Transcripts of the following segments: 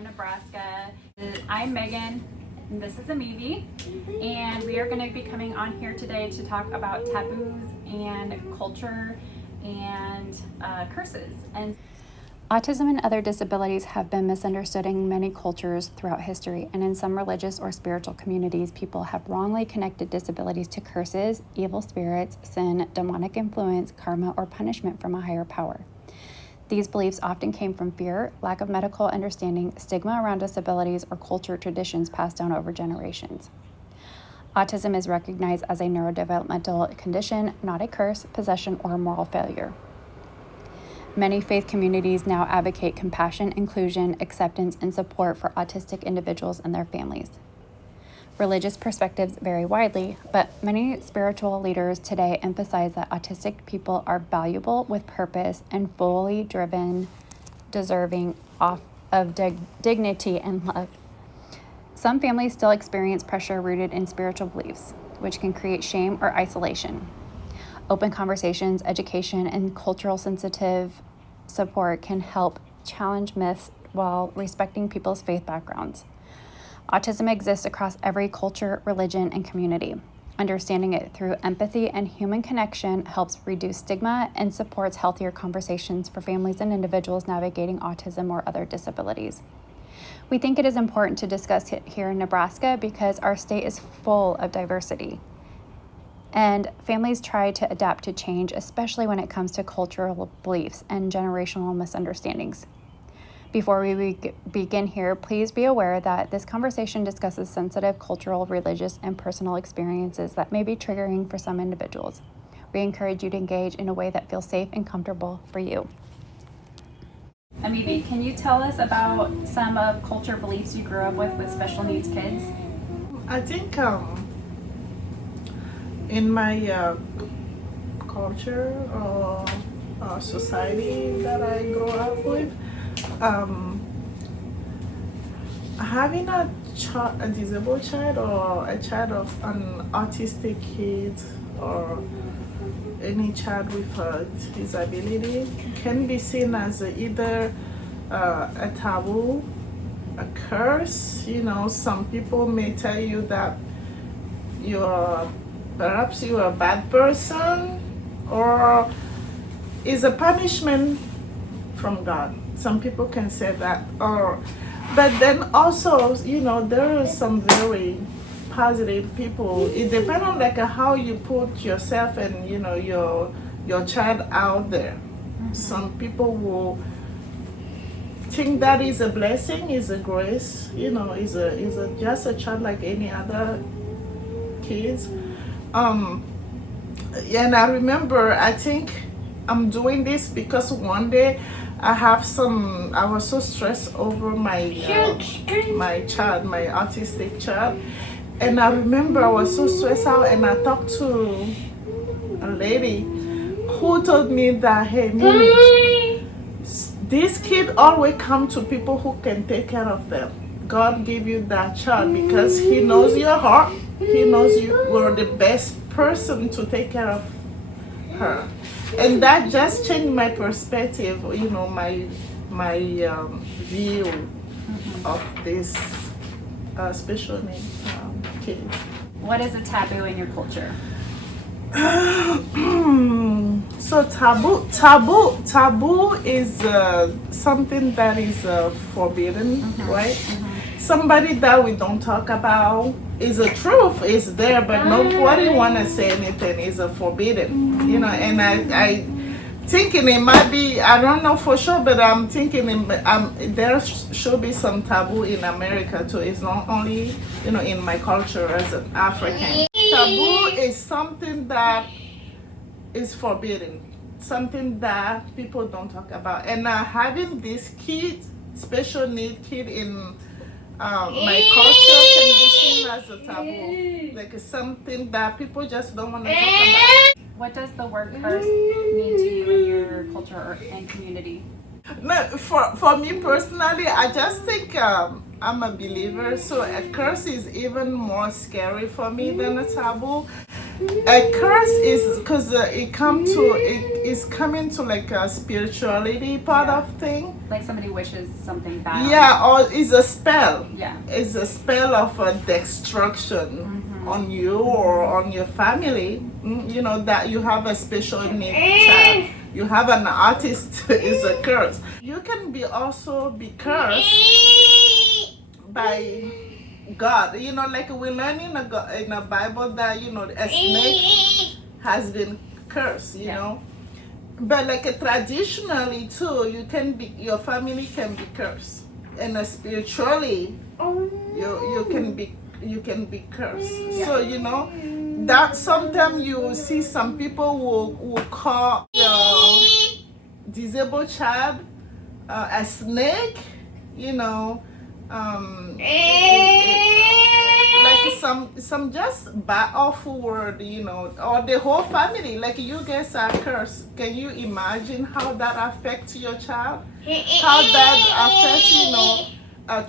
Nebraska. I'm Megan, and this is Amivi, and we are going to be coming on here today to talk about taboos and culture and curses. And autism and other disabilities have been misunderstood in many cultures throughout history, and in some religious or spiritual communities, people have wrongly connected disabilities to curses, evil spirits, sin, demonic influence, karma, or punishment from a higher power. These beliefs often came from fear, lack of medical understanding, stigma around disabilities, or culture traditions passed down over generations. Autism is recognized as a neurodevelopmental condition, not a curse, possession, or moral failure. Many faith communities now advocate compassion, inclusion, acceptance, and support for autistic individuals and their families. Religious perspectives vary widely, but many spiritual leaders today emphasize that autistic people are valuable with purpose and fully driven, deserving of dignity and love. Some families still experience pressure rooted in spiritual beliefs, which can create shame or isolation. Open conversations, education, and cultural sensitive support can help challenge myths while respecting people's faith backgrounds. Autism exists across every culture, religion, and community. Understanding it through empathy and human connection helps reduce stigma and supports healthier conversations for families and individuals navigating autism or other disabilities. We think it is important to discuss it here in Nebraska because our state is full of diversity. And families try to adapt to change, especially when it comes to cultural beliefs and generational misunderstandings. Before we begin here, please be aware that this conversation discusses sensitive cultural, religious, and personal experiences that may be triggering for some individuals. We encourage you to engage in a way that feels safe and comfortable for you. Amivi, can you tell us about some of culture beliefs you grew up with special needs kids? I think in my culture or society that I grew up with, having a disabled child or a child of an autistic kid or any child with a disability can be seen as either a taboo, a curse. You know, some people may tell you that perhaps you're a bad person, or is a punishment from God. Some people can say that, but then also, you know, there are some very positive people. It depends on like how you put yourself and, you know, your child out there. Mm-hmm. Some people will think that is a blessing, is a grace, you know, is a just a child like any other kids. And I remember, I think I'm doing this because one day I was so stressed over my child, my autistic child. And I remember I was so stressed out, and I talked to a lady who told me that, hey, Mimi, this kid always come to people who can take care of them. God give you that child because he knows your heart. He knows you were the best person to take care of her. And that just changed my perspective, you know, my view of this special needs kids. What is a taboo in your culture? So taboo is something that is forbidden, right? Somebody that we don't talk about. Is a truth is there, but nobody want to say anything. Is a forbidden, you know. And I thinking it might be, I don't know for sure, but I'm thinking there should be some taboo in America too. It's not only, you know, in my culture as an African. Taboo is something that is forbidden, something that people don't talk about. And having this kid, special need kid in my culture can be seen as a taboo, like it's something that people just don't want to talk about. What does the word curse mean to you in your culture and community? No, for me personally, I just think I'm a believer, so a curse is even more scary for me than a taboo. A curse is because it is coming to like a spirituality part Yeah. of thing. Like somebody wishes something bad. on Yeah, or it's a spell. you. Yeah. It's a spell of destruction on you or on your family. You know that you have a special need child. You have an artist is a curse. You can be also be cursed by God. You know, like we learn in the Bible that a snake has been cursed. You Yeah. know, but like traditionally too, your family can be cursed, and spiritually, you can be cursed. Yeah. So that sometimes you see some people will call your disabled child a snake. You know, like some just bad awful word, or the whole family, like you guys are cursed. Can you imagine how that affects your child? How that affects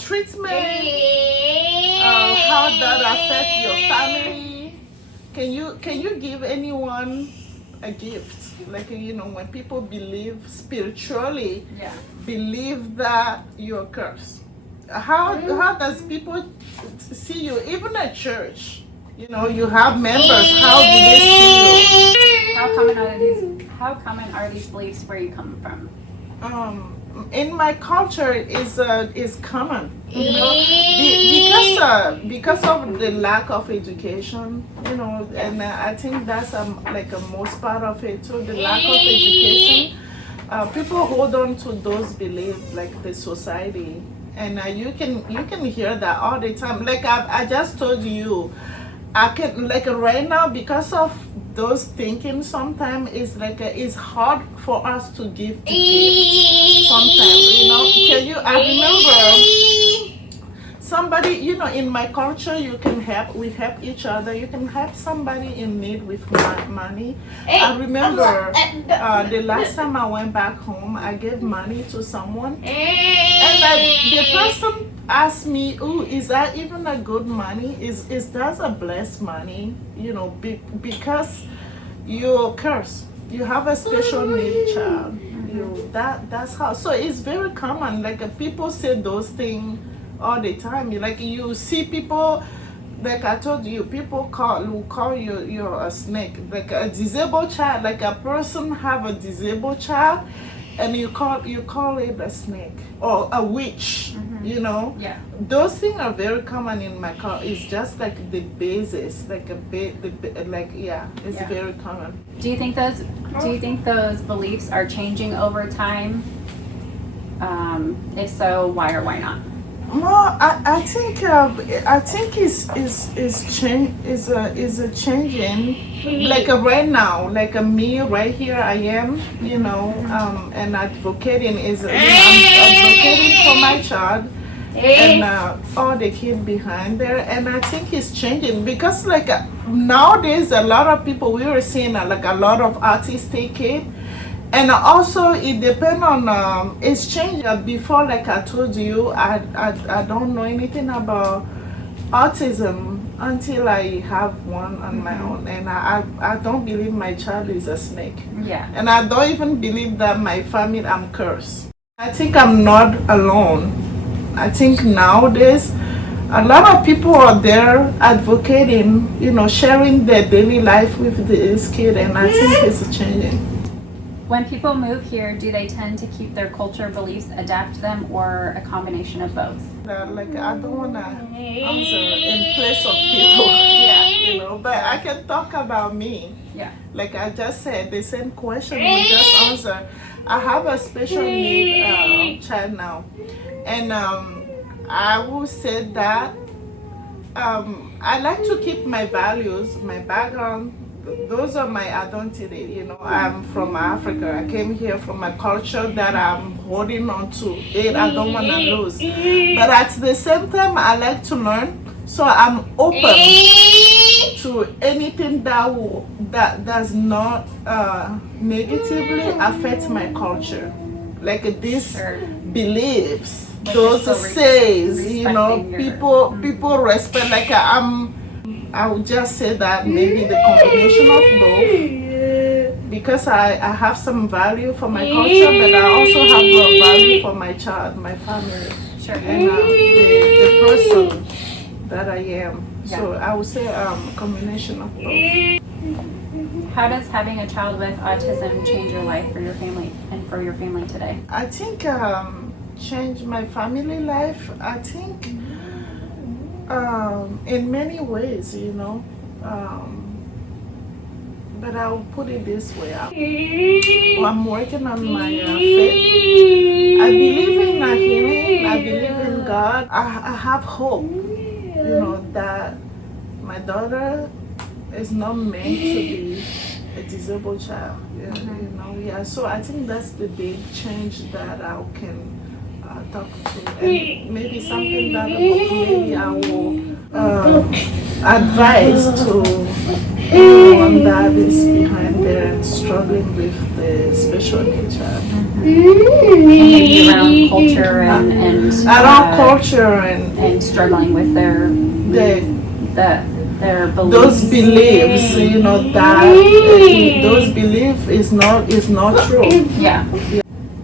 treatment? How that affects your family? Can you give anyone a gift? Like when people believe spiritually, Yeah. believe that you're cursed. How does people see you? Even at church, you have members. How do they see you? How common are these beliefs where you come from? In my culture, is common. Because of the lack of education. And I think that's like a most part of it too. The lack of education. People hold on to those beliefs, like the society, and you can hear that all the time. Like I just told you, I can, like, right now, because of those thinking. Sometimes it's hard for us to give the gift. Sometimes, can you? I remember somebody, in my culture, we help each other. You can help somebody in need with money. I remember the last time I went back home, I gave money to someone, and the person asked me, "Oh, is that even a good money? Is that a blessed money? Because you're cursed. You have a special need child. That's how." So it's very common. Like people say those things all the time. Like you see people, like I told you, people will call you're a snake. Like a disabled child, like a person have a disabled child, and you call it a snake or a witch. Yeah. Those things are very common in my culture. It's just like the basis, like it's very common. Do you think those beliefs are changing over time? If so, why or why not? Well, I think is a changing. Like right now, like me right here, I am, and advocating I'm advocating for my child and all the kids behind there, and I think it's changing because like nowadays a lot of people, we were seeing like a lot of autistic kids. And also, it depends on it's changed. Before, like I told you, I don't know anything about autism until I have one on my own, and I don't believe my child is a snake. Yeah. And I don't even believe that my family I'm cursed. I think I'm not alone. I think nowadays a lot of people are there advocating, sharing their daily life with this kid, and I think it's changing. When people move here, do they tend to keep their culture, beliefs, adapt them, or a combination of both? Like I don't wanna answer in place of people. Yeah. But I can talk about me. Yeah. Like I just said, the same question we just answered. I have a special need child now, and I will say that I like to keep my values, my background. Those are my identity. I'm from Africa. I came here from a culture that I'm holding on to. I don't want to lose. But at the same time, I like to learn. So I'm open to anything that does not negatively affect my culture. Like these beliefs, Like those still says, respecting your- people respect. Like I would just say that maybe the combination of both, because I have some value for my culture, but I also have a value for my child, my family, Sure. and the person that I am. Yeah. So I would say a combination of both. How does having a child with autism change your life for your family and for your family today? I think change my family life. I think in many ways, you know. But I'll put it this way. I'm working on my faith. I believe in healing. I believe in God. I have hope, you know, that my daughter is not meant to be a disabled child. Yeah, you know, yeah. So I think that's the big change that I can talk to, and maybe something that maybe I will advise to anyone that is behind there and struggling with the special needs child. Maybe around culture and Around culture and struggling with their beliefs. those beliefs, you know, that those beliefs is not true. Yeah.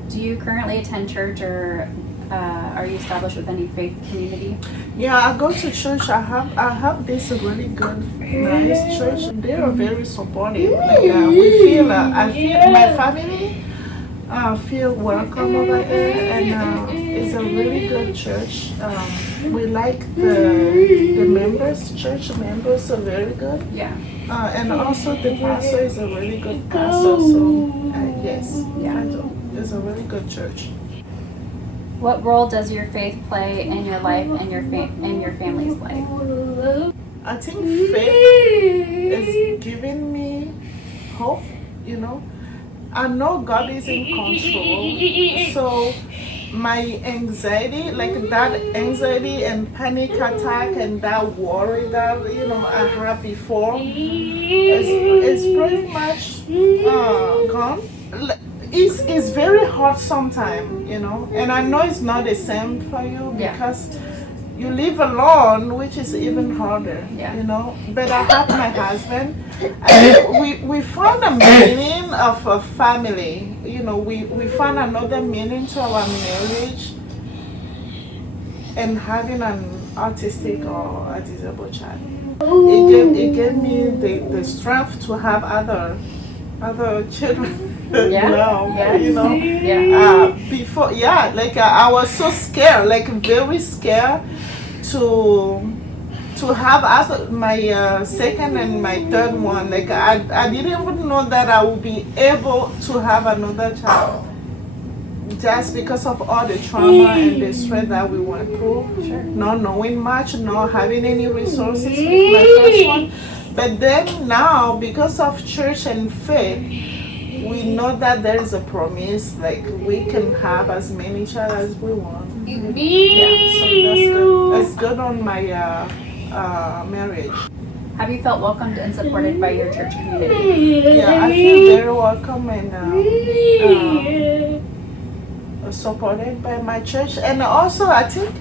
Do you currently attend church, or are you established with any faith community? Yeah, I go to church. I have this really good, nice church. They are very supportive. Like we feel, I feel my family feel welcome over there, and it's a really good church. We like the members. Church members are very good. Yeah. And also the pastor is a really good pastor. So yes, Yeah. I do. It's a really good church. What role does your faith play in your life and your family's life? I think faith is giving me hope, you know. I know God is in control. So my anxiety, like that anxiety and panic attack and that worry that, you know, I had before is pretty much gone. It's very hard sometimes, you know, and I know it's not the same for you because you live alone, which is even harder, you know. But I have my husband. We found a meaning of a family, you know. We found another meaning to our marriage, and having an autistic or a disabled child. It gave me the strength to have other children. You know, before, like I was so scared, like very scared to have my second and my third one. Like I didn't even know that I would be able to have another child, just because of all the trauma and the stress that we went through. Not knowing much, not having any resources with my first one. But then now, because of church and faith, we know that there is a promise, like we can have as many child as we want. Yeah, so that's good. That's good on my marriage. Have you felt welcomed and supported by your church community? Yeah, I feel very welcome and supported by my church. And also, I think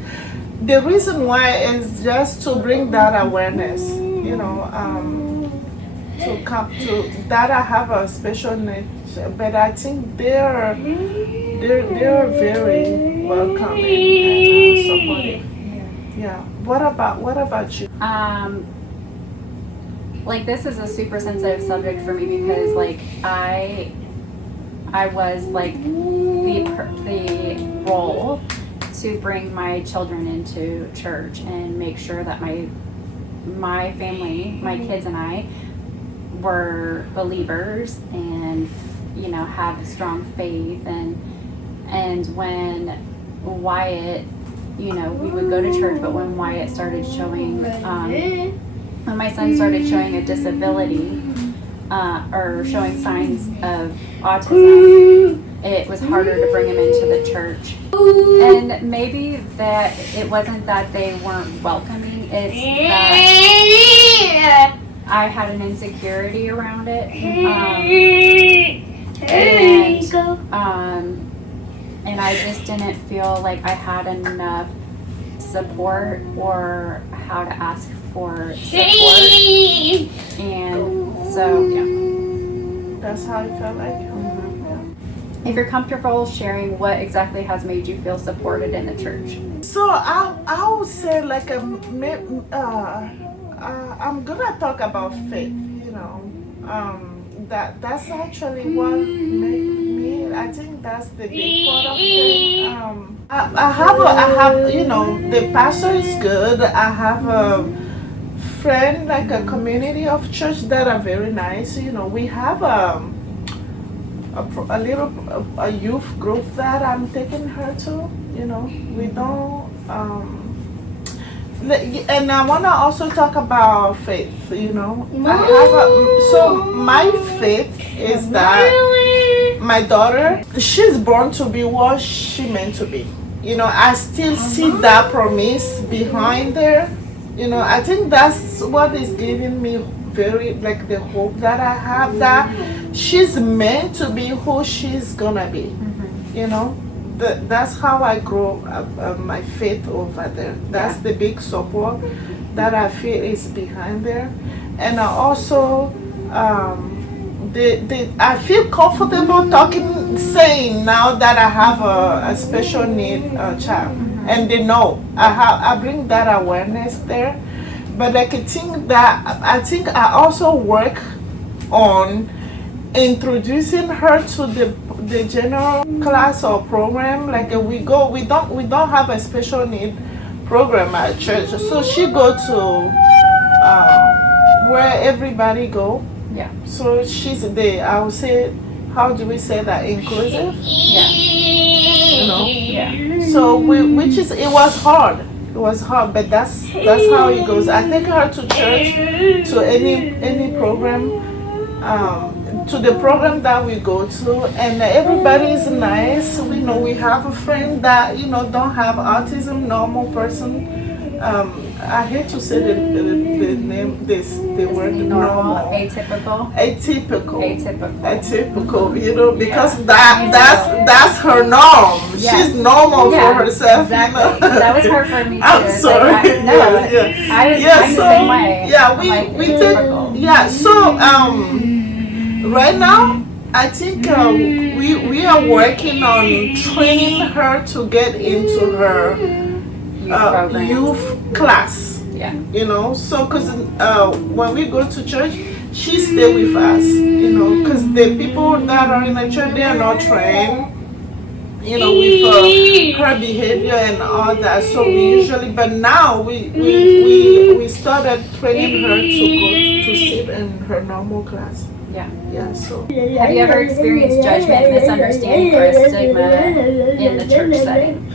the reason why is just to bring that awareness, you know, to come to that I have a special need, but I think they're very welcoming and supportive. Yeah. What about you? Like, this is a super sensitive subject for me because, like, I was like the role to bring my children into church and make sure that my family, my kids and I, were believers and, you know, had strong faith, and when Wyatt, you know, we would go to church, but when Wyatt started showing, when my son started showing a disability, or showing signs of autism, it was harder to bring him into the church. And maybe that it wasn't that they weren't welcoming, it's that I had an insecurity around it. And I just didn't feel like I had enough support or how to ask for support. And so, yeah. That's how I felt like. If you're comfortable sharing what exactly has made you feel supported in the church. So I would say like I'm gonna talk about faith. That's actually what made me. I think that's the big part of it. I have the pastor is good. I have a friend, like a community of church that are very nice. We have a youth group that I'm taking her to. We don't. And I want to also talk about faith. So my faith is that my daughter, she's born to be what she meant to be. I still see that promise behind there. I think that's what is giving me very like the hope that I have, that she's meant to be who she's gonna be. That's how I grow my faith over there. That's the big support that I feel is behind there. And I also I feel comfortable saying now that I have a special need child, and they know I bring that awareness there. But I think I also work on introducing her to the general class or program. Like we don't have a special need program at church, so she go to where everybody go. Yeah. So she's there. I would say, how do we say that, inclusive? Yeah. Yeah. So it was hard. It was hard, but that's how it goes. I take her to church, to any program, to the program that we go to, and everybody is nice. We have a friend that don't have autism, normal person. I hate to say the name, the word normal. Atypical, because that's her norm. Yes. She's normal for herself. Exactly. That was hard for me too. I'm sorry. I'm the same way. Yeah, we take. So right now, I think we are working on training her to get into her youth class. Yeah. So because when we go to church, she stay with us. Because the people that are in the church, they are not trained. With her behavior and all that. So we usually, but now we started training her to sit in her normal class. Yeah. So have you ever experienced judgment, misunderstanding, or stigma in the church setting?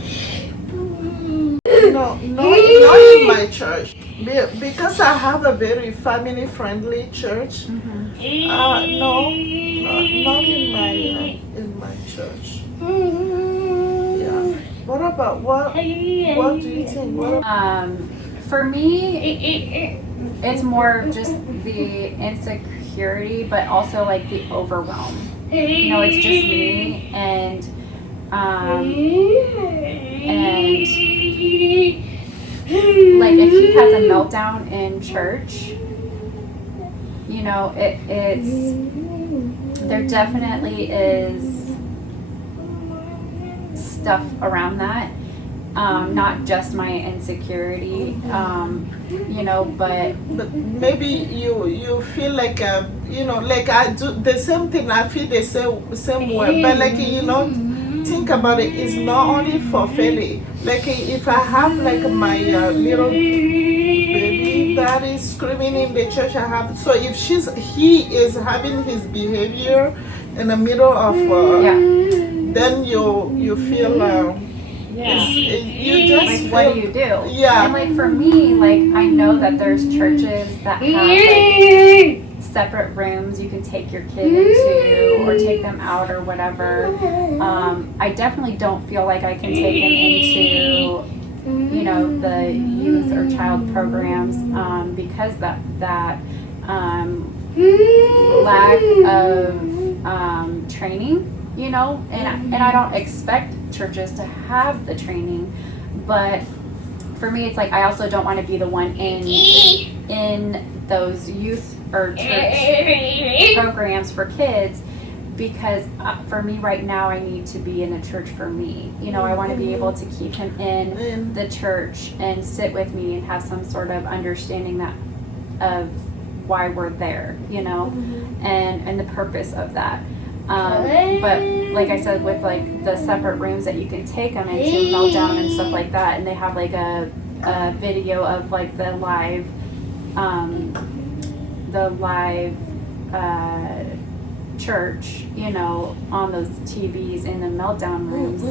No, not in my church. Because I have a very family-friendly church. No, not in my church. Yeah. What about what do you think? For me, it's more just the insecurity, but also like the overwhelm. It's just me, and like if he has a meltdown in church, there definitely is stuff around that. Not just my insecurity, but maybe you feel like like I do the same thing. I feel the same way, but like think about it. It's not only for Philly. Like if I have like my little baby that is screaming in the church, I have. So if he is having his behavior in the middle of, then you feel. You just what do you do? Yeah. And like for me, like I know that there's churches that have like separate rooms you can take your kid into or take them out or whatever. I definitely don't feel like I can take him into the youth or child programs because that lack of training. And I don't expect churches to have the training, but for me it's like I also don't want to be the one in in those youth or church programs for kids, because for me right now, I need to be in a church for me. You know, I want to be able to keep him in the church and sit with me and have some sort of understanding that of why we're there, you know, and the purpose of that. But like I said, with like the separate rooms that you can take them into, meltdown and stuff like that, and they have like a video of like the live church, you know, on those TVs in the meltdown rooms.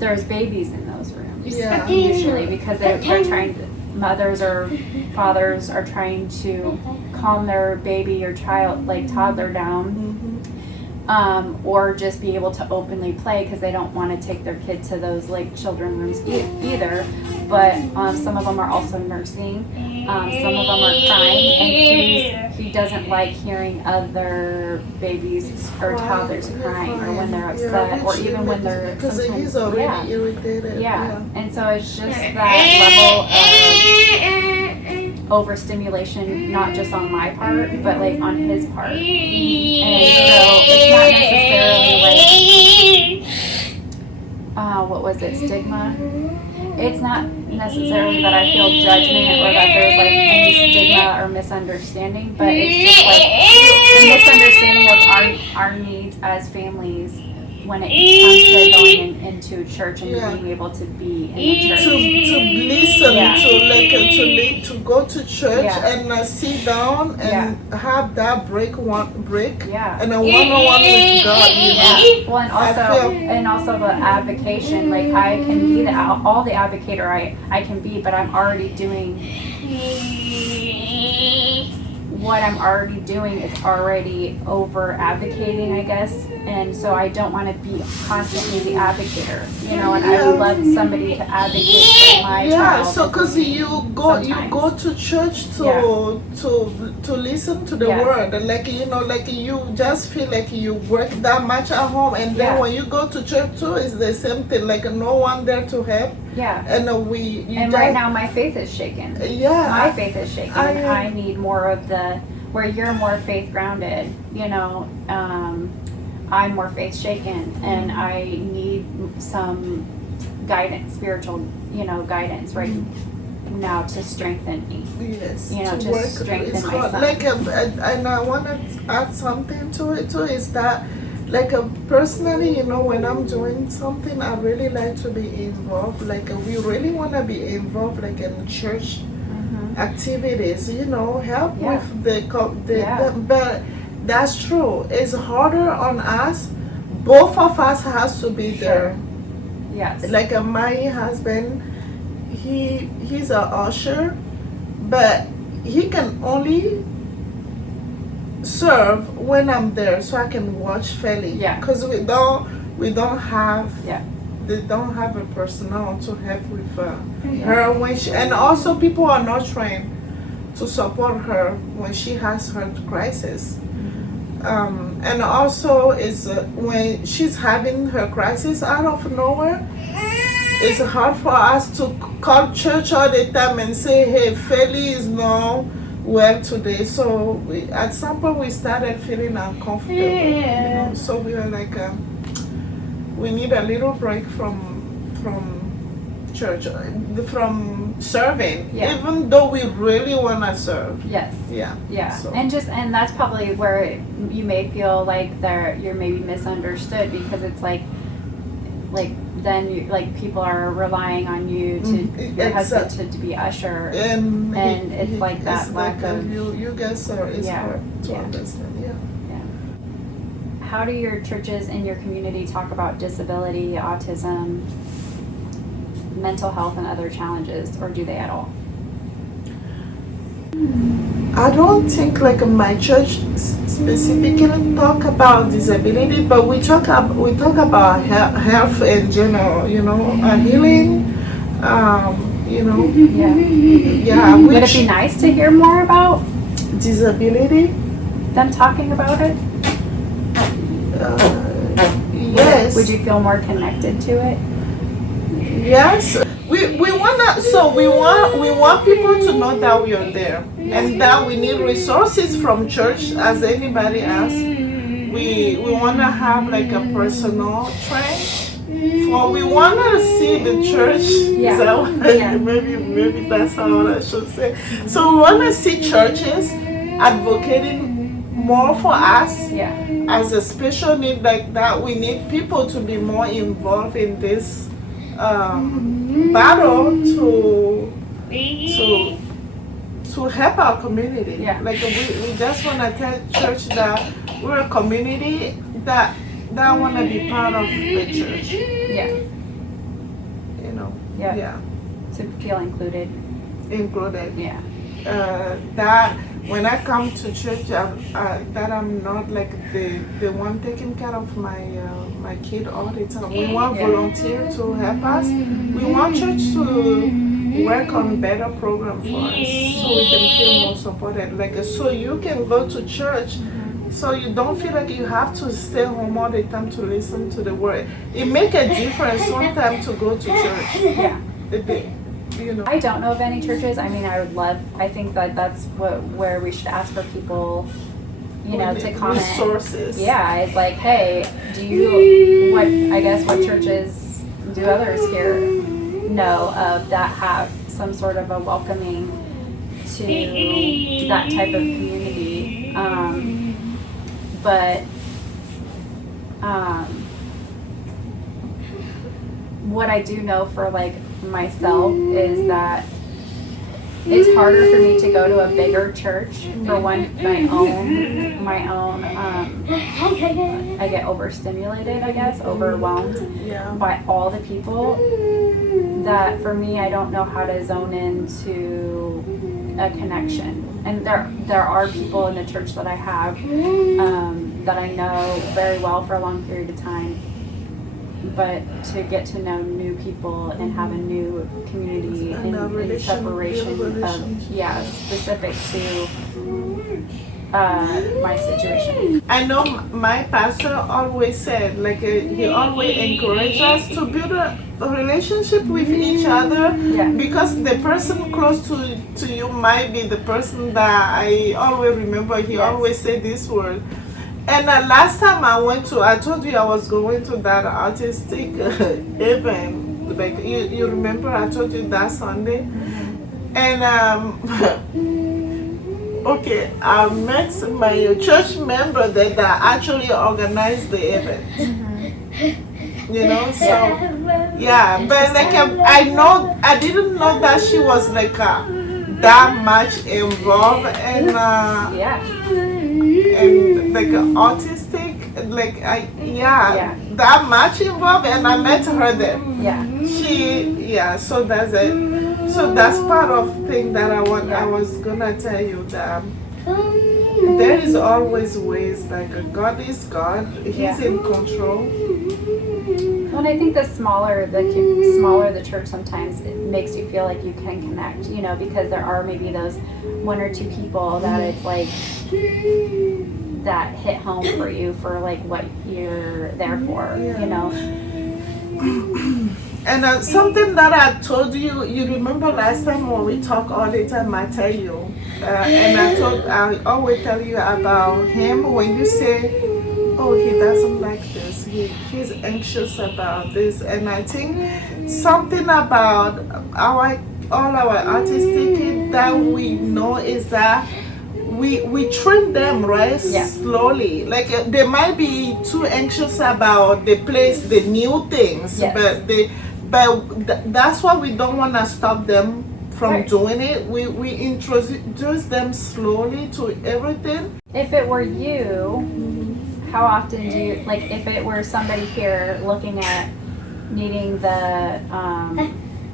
There's babies in those rooms, usually, because they're trying to, mothers or fathers are trying to calm their baby or child, like toddler down, or just be able to openly play because they don't want to take their kid to those like children rooms either. But some of them are also nursing. Some of them are crying, and he doesn't like hearing other babiys or toddlers crying, or when they're upset, or even when they're because he's already irritated. And so it's just that level of overstimulation, not just on my part, but like on his part. And so it's not necessarily like what was it, stigma? It's not necessarily that I feel judgment or that there's like any stigma or misunderstanding, but it's just like the misunderstanding of our needs as families when it comes to going into church and being able to be in the church. To listen, to go to church and sit down and have that break and a one-on-one with God. Well, and also the advocation. Like I can be all the advocator I can be, but I'm already doing what I'm already doing is already over advocating, I guess, and so I don't want to be constantly the advocator, you know. And I would love somebody to advocate for my child. So because you go to church to listen to the word, like you know, like you just feel like you work that much at home, and then when you go to church too, it's the same thing. Like no one there to help. And right now my faith is shaken. My faith is shaken. I need more of where you're more faith grounded, you know. I'm more faith shaken, and I need some guidance, spiritual, you know, guidance right now to strengthen me. You know, to strengthen my son. Like, and I want to add something to it too, is that like personally, you know, when I'm doing something, I really like to be involved. Like we really want to be involved, like in church activities, you know, help with but that's true. It's harder on us. Both of us has to be there. Like my husband, he's an usher, but he can only serve when I'm there, so I can watch Feli. Because we don't have they don't have a personnel to help with her when she, and also people are not trained to support her when she has her crisis. And also is when she's having her crisis out of nowhere, it's hard for us to call church all the time and say, hey, Feli is not well today. So at some point we started feeling uncomfortable, you know? So we were like, we need a little break from church, from serving, even though we really want to serve. So. And that's probably where you may feel like you're maybe misunderstood, because it's like then you, like people are relying on you to your husband to be usher, and it's like that lack of you guys are hard to understand. How do your churches in your community talk about disability, autism, mental health, and other challenges, or do they at all? I don't think like my church specifically talk about disability, but we talk about health in general, you know, healing, you know. Would it be nice to hear more about disability? Them talking about it? Yes. Would you feel more connected to it? Yes, we want people to know that we are there and that we need resources from church as anybody else. We want to have like a personal train. For we want to see the church. Yeah. So Yeah. maybe that's how I should say. So we want to see churches advocating more for us. Yeah. As a special need like that, we need people to be more involved in this battle to help our community. Yeah. Like we just want to tell church that we're a community that want to be part of the church. Yeah. You know. Yeah. Yeah. To feel included. Included. Yeah. That when I come to church, that I'm not like the one taking care of my kid all the time. We want volunteer to help us. We want church to work on better program for us so we can feel more supported. Like so you can go to church. So you don't feel like you have to stay home all the time to listen to the word. It makes a difference sometimes to go to church. Yeah. You know. I don't know of any churches. I mean, I think that that's where we should ask for people, you know, to comment. Resources. Yeah, it's like, hey, what churches do others here know of that have some sort of a welcoming to that type of community? What I do know for like myself is that it's harder for me to go to a bigger church for one my own I get overstimulated, I guess, overwhelmed by all the people that for me I don't know how to zone into a connection. And there are people in the church that I have that I know very well for a long period of time. But to get to know new people and have a new community in separation of, specific to my situation. I know my pastor always said, like, he always encouraged us to build a relationship with each other because the person close to you might be the person that I always remember. He always said this word. And last time I told you I was going to that artistic event. Like you remember, I told you that Sunday. And okay, I met my church member that actually organized the event. You know, so but like I didn't know that she was like that much involved and like autistic, like that much involved, and I met her there. So that's it. So that's part of thing that I was gonna tell you that there is always ways. Like God is God. He's in control. Well, I think the smaller the church, sometimes it makes you feel like you can connect, you know, because there are maybe those one or two people that it's like that hit home for you for like what you're there for, you know. And something that I told you, you remember last time when we talk all the time, I tell you, and I always tell you about him when you say, oh, he doesn't like this, he's anxious about this. And I think something about all our autistic kids that we know is that we train them, right? Slowly. Like they might be too anxious about the place, the new things, but that's why we don't want to stop them from doing it. We introduce them slowly to everything. If it were you, how often do you, like, if it were somebody here looking at needing the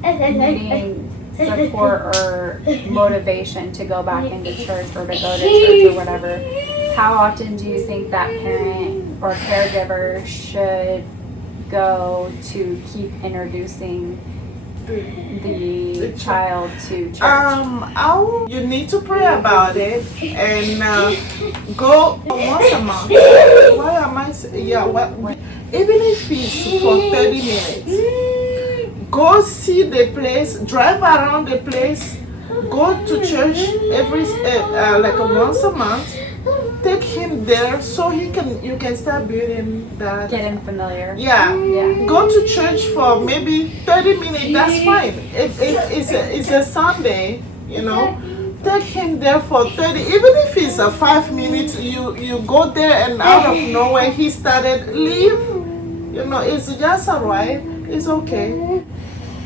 needing support or motivation to go back into church or to go to church or whatever, how often do you think that parent or caregiver should go to keep introducing the child to church? You need to pray about it and go once a month. Why am I? Even if it's for 30 minutes. Go see the place, drive around the place, go to church every like once a month. Take him there so you can start building that. Get him familiar. Yeah. Yeah. Go to church for maybe 30 minutes. That's fine. If it's a Sunday, you know, take him there for 30. Even if it's a 5 minutes, you go there and out of nowhere he started leave. You know, it's just alright. It's okay.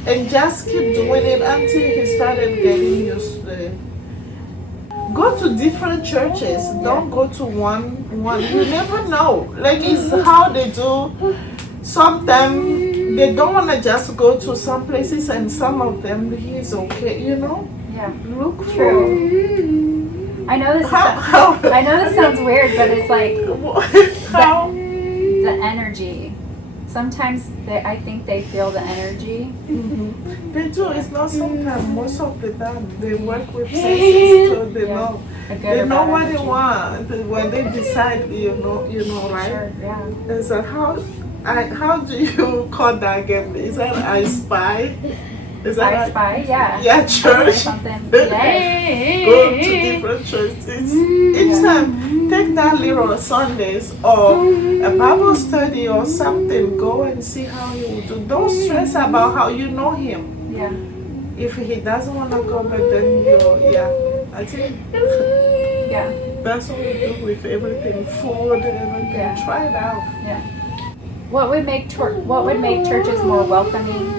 And just keep doing it until he started getting used to it. Go to different churches. Don't go to one. You never know. Like it's how they do. Sometimes they don't want to just go to some places, and some of them he's okay. You know. Yeah. Look for. True. I know this. I know this sounds weird, but it's like how the energy. Sometimes I think they feel the energy. Mm-hmm. They do. It's not sometimes. Most of the time, they work with senses, so they know. They know what they want when they decide. You know, right? Sure. Yeah. And so how do you call that game? Is that I Spy? Is that I Spy? Yeah. Yeah, church. Something. Yes. Go to different churches. Each time, take that little Sundays or a Bible study or something. Go and see how he will do. Don't stress about how you know him. Yeah. If he doesn't want to go, but then I think Yeah. that's what we do with everything, food, everything. Yeah. Try it out. Yeah. What would make churches more welcoming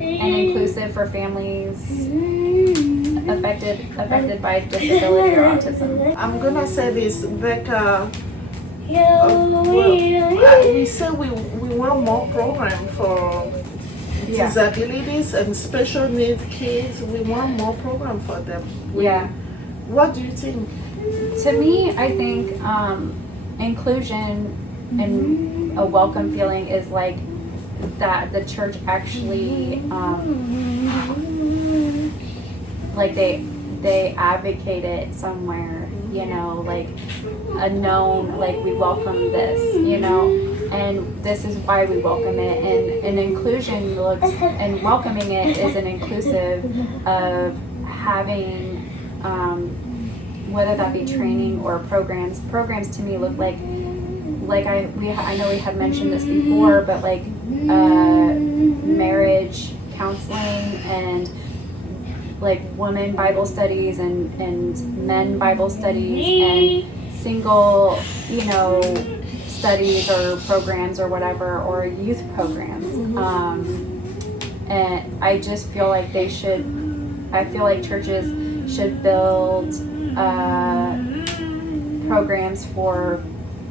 and inclusive for families affected by disability or autism? I'm gonna say this, Becca. We say we want more program for disabilities and special needs kids. We want more program for them. Yeah. What do you think? To me, I think inclusion and a welcome feeling is like that the church actually like they advocate it somewhere, you know, like a known, like we welcome this, you know, and this is why we welcome it. And inclusion looks, and welcoming it is an inclusive of having whether that be training or programs. Programs to me look like I know we had mentioned this before, but like marriage counseling and like women Bible studies and men Bible studies and single, you know, studies or programs or whatever, or youth programs. And I just feel like I feel like churches should build programs for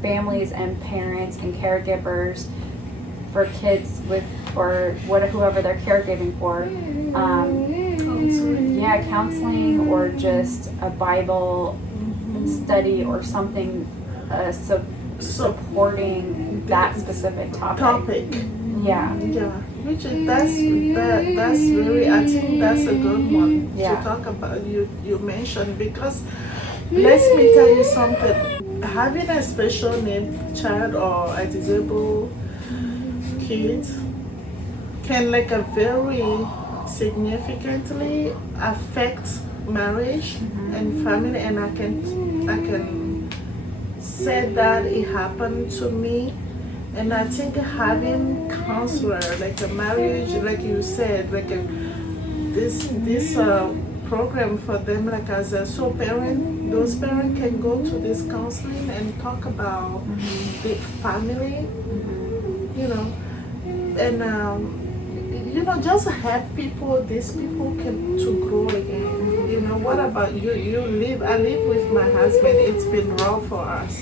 families and parents and caregivers for kids with or whoever they're caregiving for. Counseling or just a Bible study or something supporting that specific topic. Yeah. Which is that's very. I think that's a good one Yeah. to talk about. You mentioned, because let me tell you something. Having a special need child or a disabled kid can like a very significantly affect marriage and family, and I can say that it happened to me. And I think having counselor, like a marriage, like you said, like this program for them, like as a parent, those parents can go to this counseling and talk about the family, you know, and just help people. These people can to grow again. You know, what about you? I live with my husband. It's been rough for us.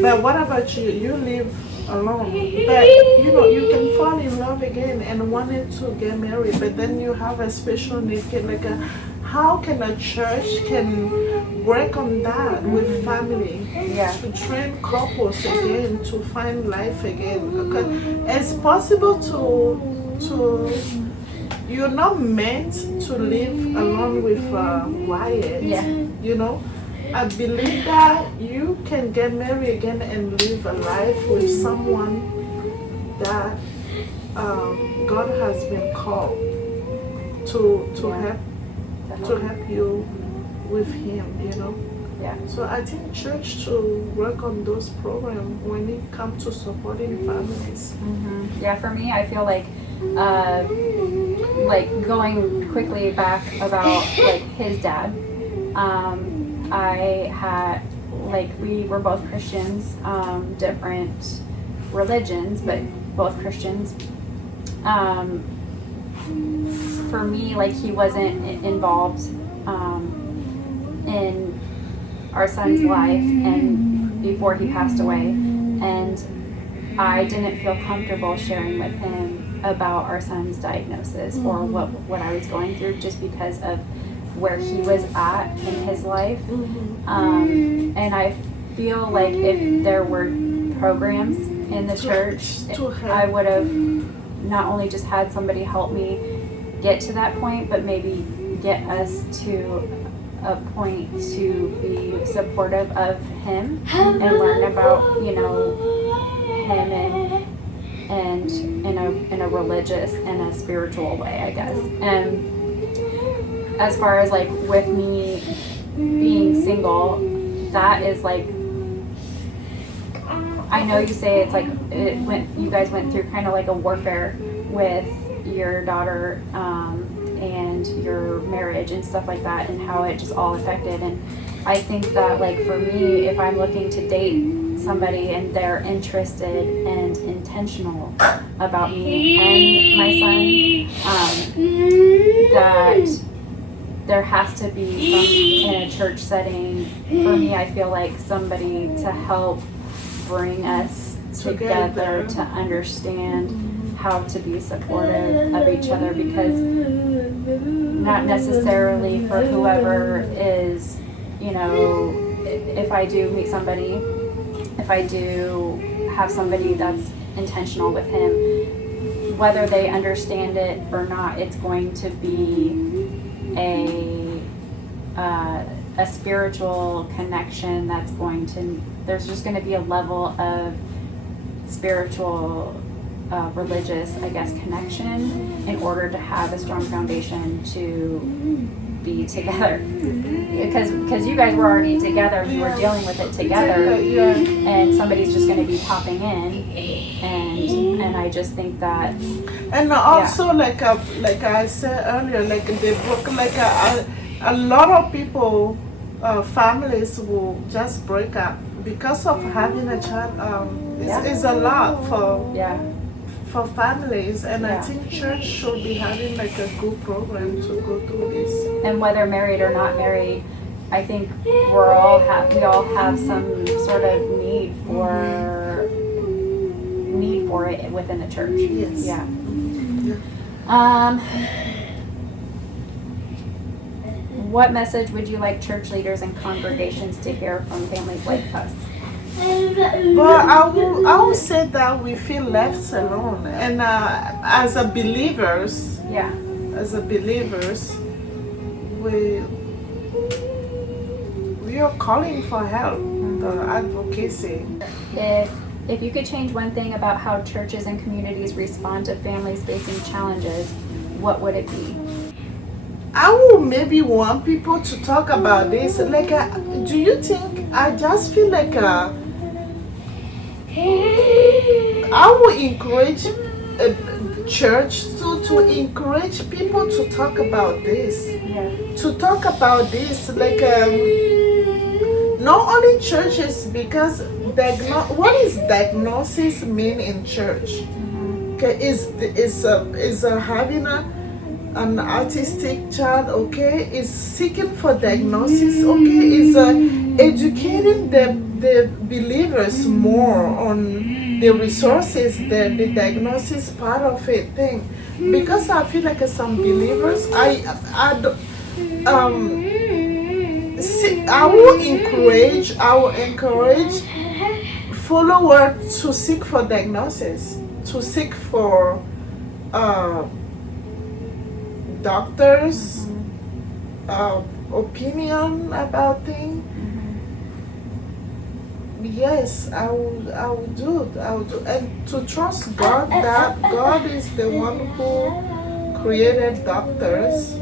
But what about you? You live alone. But you can fall in love again and wanted to get married. But then you have a special need. How can a church can work on that with family? Yeah. To train couples again to find life again. Because it's possible to you're not meant to live alone with Wyatt. Yeah. You know, I believe that you can get married again and live a life with someone that God has been called to Yeah. help you with Him. Yeah. So I think church to work on those programs when it comes to supporting families. Yeah, for me, I feel uh, like going quickly back about like his dad. I had we were both Christians, different religions, but both Christians. Um, for me, like he wasn't involved in our son's life and before he passed away, and I didn't feel comfortable sharing with him about our son's diagnosis or what I was going through, just because of where he was at in his life. And I feel like if there were programs in the church, I would have not only just had somebody help me get to that point, but maybe get us to a point to be supportive of him and learn about him and in a religious and a spiritual way, I guess. And as far as like with me being single, that is like, I know you say it's like you guys went through kind of like a warfare with your daughter and your marriage and stuff like that, and how it just all affected. And I think that like for me, if I'm looking to date somebody and they're interested and intentional about me and my son, that there has to be some in a church setting. For me, I feel like somebody to help bring us together to understand how to be supportive of each other, because not necessarily for whoever is, if I do meet somebody, if I do have somebody that's intentional with him, whether they understand it or not, it's going to be a spiritual connection there's just going to be a level of spiritual religious, I guess, connection in order to have a strong foundation to be together. Because you guys were already together, you were dealing with it together, and somebody's just going to be popping in, and I just think that. And also, like I said earlier, like the book, like a lot of people, families will just break up because of having a child. It's a lot for families, and I think church should be having like a good program to go through this. And whether married or not married, I think we all have some sort of need for it within the church. Yes. Yeah. What message would you like church leaders and congregations to hear from families like us? But I will say that we feel left alone, and as a believers, we are calling for help, the advocacy. If you could change one thing about how churches and communities respond to families facing challenges, what would it be? I would maybe want people to talk about this. Like, do you think? I just feel like I would encourage church to encourage people to talk about this. To talk about this, like not only churches, because what is diagnosis mean in church? Okay, is having an autistic child, okay, is seeking for diagnosis, okay, is educating the believers more on the resources, the diagnosis part of it thing. Because I feel like some believers, I will encourage followers to seek for diagnosis, to seek for doctors' opinion about things. Yes, I will do. And to trust God, that God is the one who created doctors,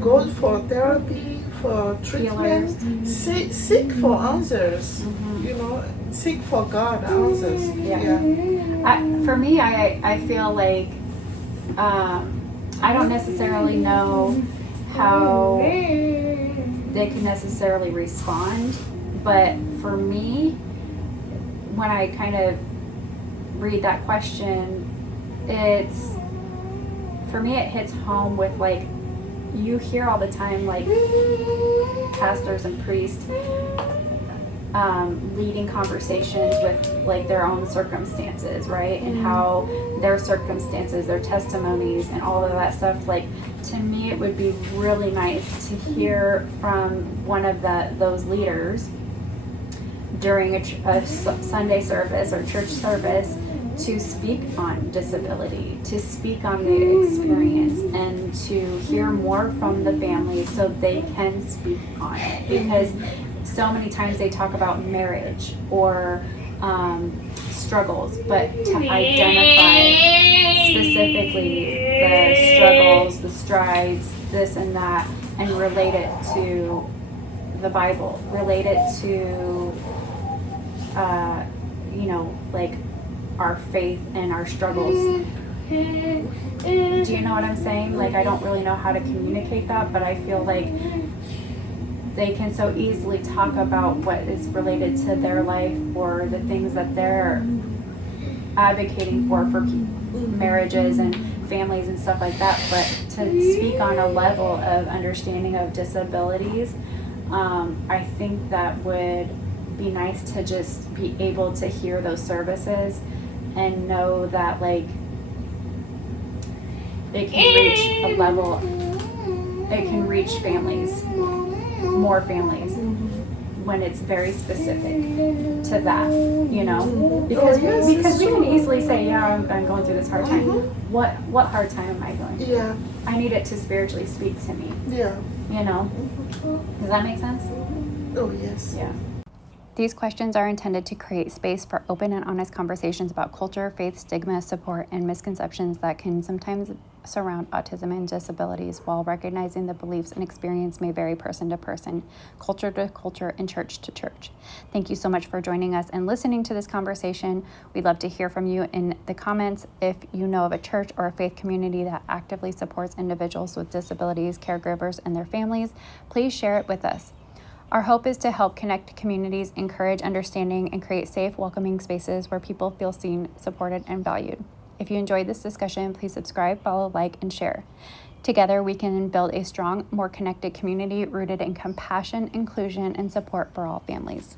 go for therapy, for treatment, seek for answers, seek for God answers. Yeah. For me, I feel like I don't necessarily know how they can necessarily respond, but for me, when I kind of read that question, for me it hits home with, like, you hear all the time, like, pastors and priests leading conversations with, like, their own circumstances, right? And how their circumstances, their testimonies, and all of that stuff. Like, to me, it would be really nice to hear from one of those leaders during a Sunday service or church service to speak on disability, to speak on the experience, and to hear more from the family so they can speak on it. Because so many times they talk about marriage or struggles, but to identify specifically the struggles, the strides, this and that, and relate it to the Bible, relate it to, like, our faith and our struggles. Do you know what I'm saying? Like, I don't really know how to communicate that, but I feel like they can so easily talk about what is related to their life or the things that they're advocating for marriages and families and stuff like that. But to speak on a level of understanding of disabilities, I think that would be nice to just be able to hear those services and know that, like, it can reach a level, it can reach families, more families, when it's very specific to that, because we can easily say, yeah, I'm going through this hard time. What hard time am I going through? Yeah. I need it to spiritually speak to me. Yeah. Does that make sense? Oh, yes. Yeah. These questions are intended to create space for open and honest conversations about culture, faith, stigma, support, and misconceptions that can sometimes surround autism and disabilities, while recognizing the beliefs and experience may vary person to person, culture to culture, and church to church. Thank you so much for joining us and listening to this conversation. We'd love to hear from you in the comments. If you know of a church or a faith community that actively supports individuals with disabilities, caregivers, and their families, please share it with us. Our hope is to help connect communities, encourage understanding, and create safe, welcoming spaces where people feel seen, supported, and valued. If you enjoyed this discussion, please subscribe, follow, like, and share. Together, we can build a strong, more connected community rooted in compassion, inclusion, and support for all families.